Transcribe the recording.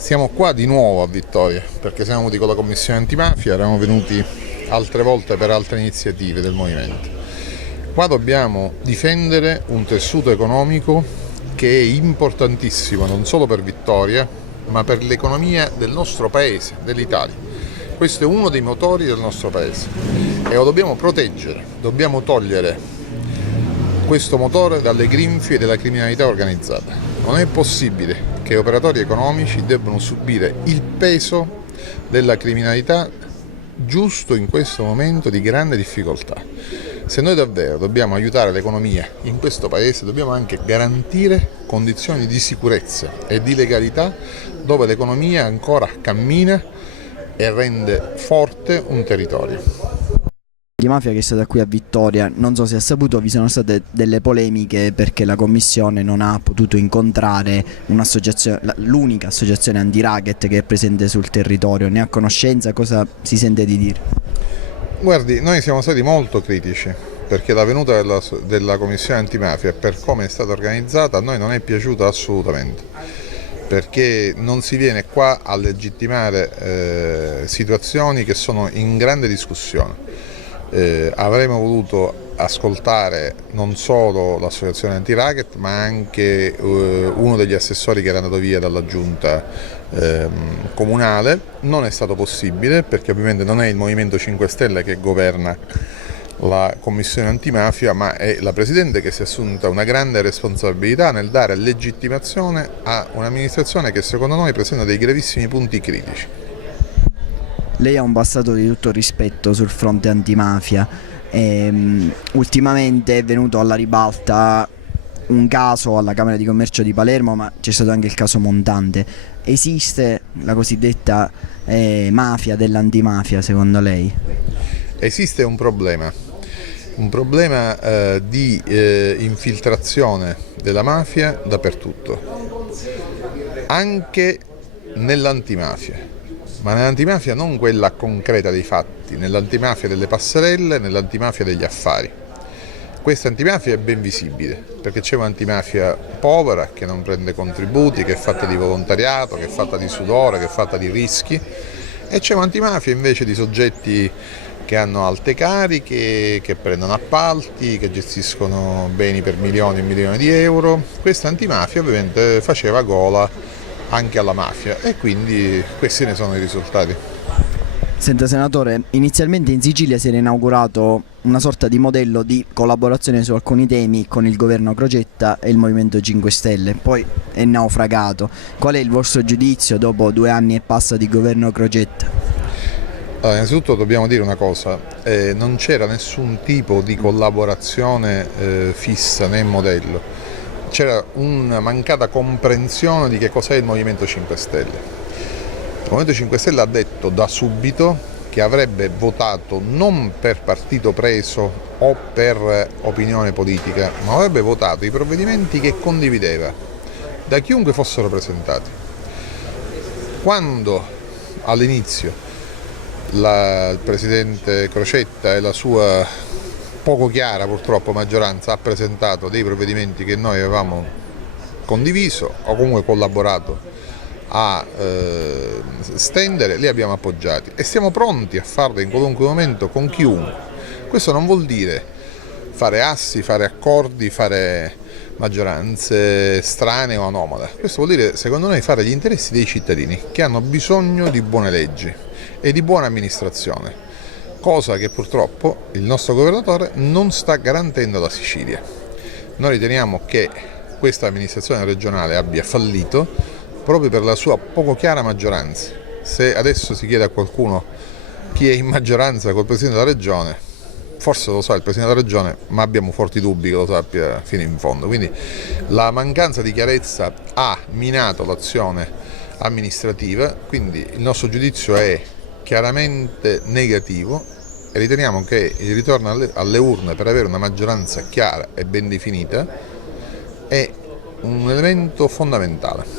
Siamo qua di nuovo a Vittoria perché siamo venuti con la commissione antimafia, eravamo venuti altre volte per altre iniziative del movimento. Qua dobbiamo difendere un tessuto economico che è importantissimo non solo per Vittoria ma per l'economia del nostro paese, dell'Italia. Questo è uno dei motori del nostro paese e lo dobbiamo proteggere, dobbiamo togliere questo motore dalle grinfie della criminalità organizzata. Non è possibile che operatori economici debbano subire il peso della criminalità giusto in questo momento di grande difficoltà. Se noi davvero dobbiamo aiutare l'economia in questo paese, dobbiamo anche garantire condizioni di sicurezza e di legalità dove l'economia ancora cammina e rende forte un territorio. Di mafia che è stata qui a Vittoria, non so se ha saputo, vi sono state delle polemiche perché la commissione non ha potuto incontrare l'unica associazione anti-racket che è presente sul territorio. Ne ha conoscenza? Cosa si sente di dire? Guardi, noi siamo stati molto critici perché la venuta della commissione antimafia per come è stata organizzata a noi non è piaciuta assolutamente, perché non si viene qua a legittimare situazioni che sono in grande discussione. Avremmo voluto ascoltare non solo l'associazione anti-racket ma anche uno degli assessori che era andato via dalla giunta comunale. Non è stato possibile perché ovviamente non è il Movimento 5 Stelle che governa la commissione antimafia, ma è la Presidente che si è assunta una grande responsabilità nel dare legittimazione a un'amministrazione che secondo noi presenta dei gravissimi punti critici. Lei ha un passato di tutto rispetto sul fronte antimafia e ultimamente è venuto alla ribalta un caso alla Camera di Commercio di Palermo, ma c'è stato anche il caso Montante. Esiste la cosiddetta mafia dell'antimafia secondo lei? Esiste un problema di infiltrazione della mafia dappertutto, anche nell'antimafia. Ma nell'antimafia non quella concreta dei fatti, nell'antimafia delle passerelle, nell'antimafia degli affari. Questa antimafia è ben visibile, perché c'è un'antimafia povera che non prende contributi, che è fatta di volontariato, che è fatta di sudore, che è fatta di rischi, e c'è un'antimafia invece di soggetti che hanno alte cariche, che prendono appalti, che gestiscono beni per milioni e milioni di euro. Questa antimafia ovviamente faceva gola anche alla mafia e quindi questi ne sono i risultati. Senta senatore, inizialmente in Sicilia si era inaugurato una sorta di modello di collaborazione su alcuni temi con il governo Crocetta e il Movimento 5 Stelle, poi è naufragato. Qual è il vostro giudizio dopo 2 anni e passa di governo Crocetta? Allora, innanzitutto dobbiamo dire una cosa, non c'era nessun tipo di collaborazione fissa né modello. C'era una mancata comprensione di che cos'è il Movimento 5 Stelle. Il Movimento 5 Stelle ha detto da subito che avrebbe votato non per partito preso o per opinione politica, ma avrebbe votato i provvedimenti che condivideva, da chiunque fossero presentati. Quando all'inizio il Presidente Crocetta e la sua poco chiara purtroppo maggioranza ha presentato dei provvedimenti che noi avevamo condiviso o comunque collaborato a stendere, li abbiamo appoggiati e siamo pronti a farlo in qualunque momento con chiunque. Questo non vuol dire fare assi, fare accordi, fare maggioranze strane o anomale. Questo vuol dire, secondo noi, fare gli interessi dei cittadini che hanno bisogno di buone leggi e di buona amministrazione, cosa che purtroppo il nostro governatore non sta garantendo alla Sicilia. Noi riteniamo che questa amministrazione regionale abbia fallito proprio per la sua poco chiara maggioranza. Se adesso si chiede a qualcuno chi è in maggioranza col Presidente della Regione, forse lo sa il Presidente della Regione, ma abbiamo forti dubbi che lo sappia fino in fondo. Quindi la mancanza di chiarezza ha minato l'azione amministrativa, quindi il nostro giudizio è chiaramente negativo e riteniamo che il ritorno alle urne per avere una maggioranza chiara e ben definita è un elemento fondamentale.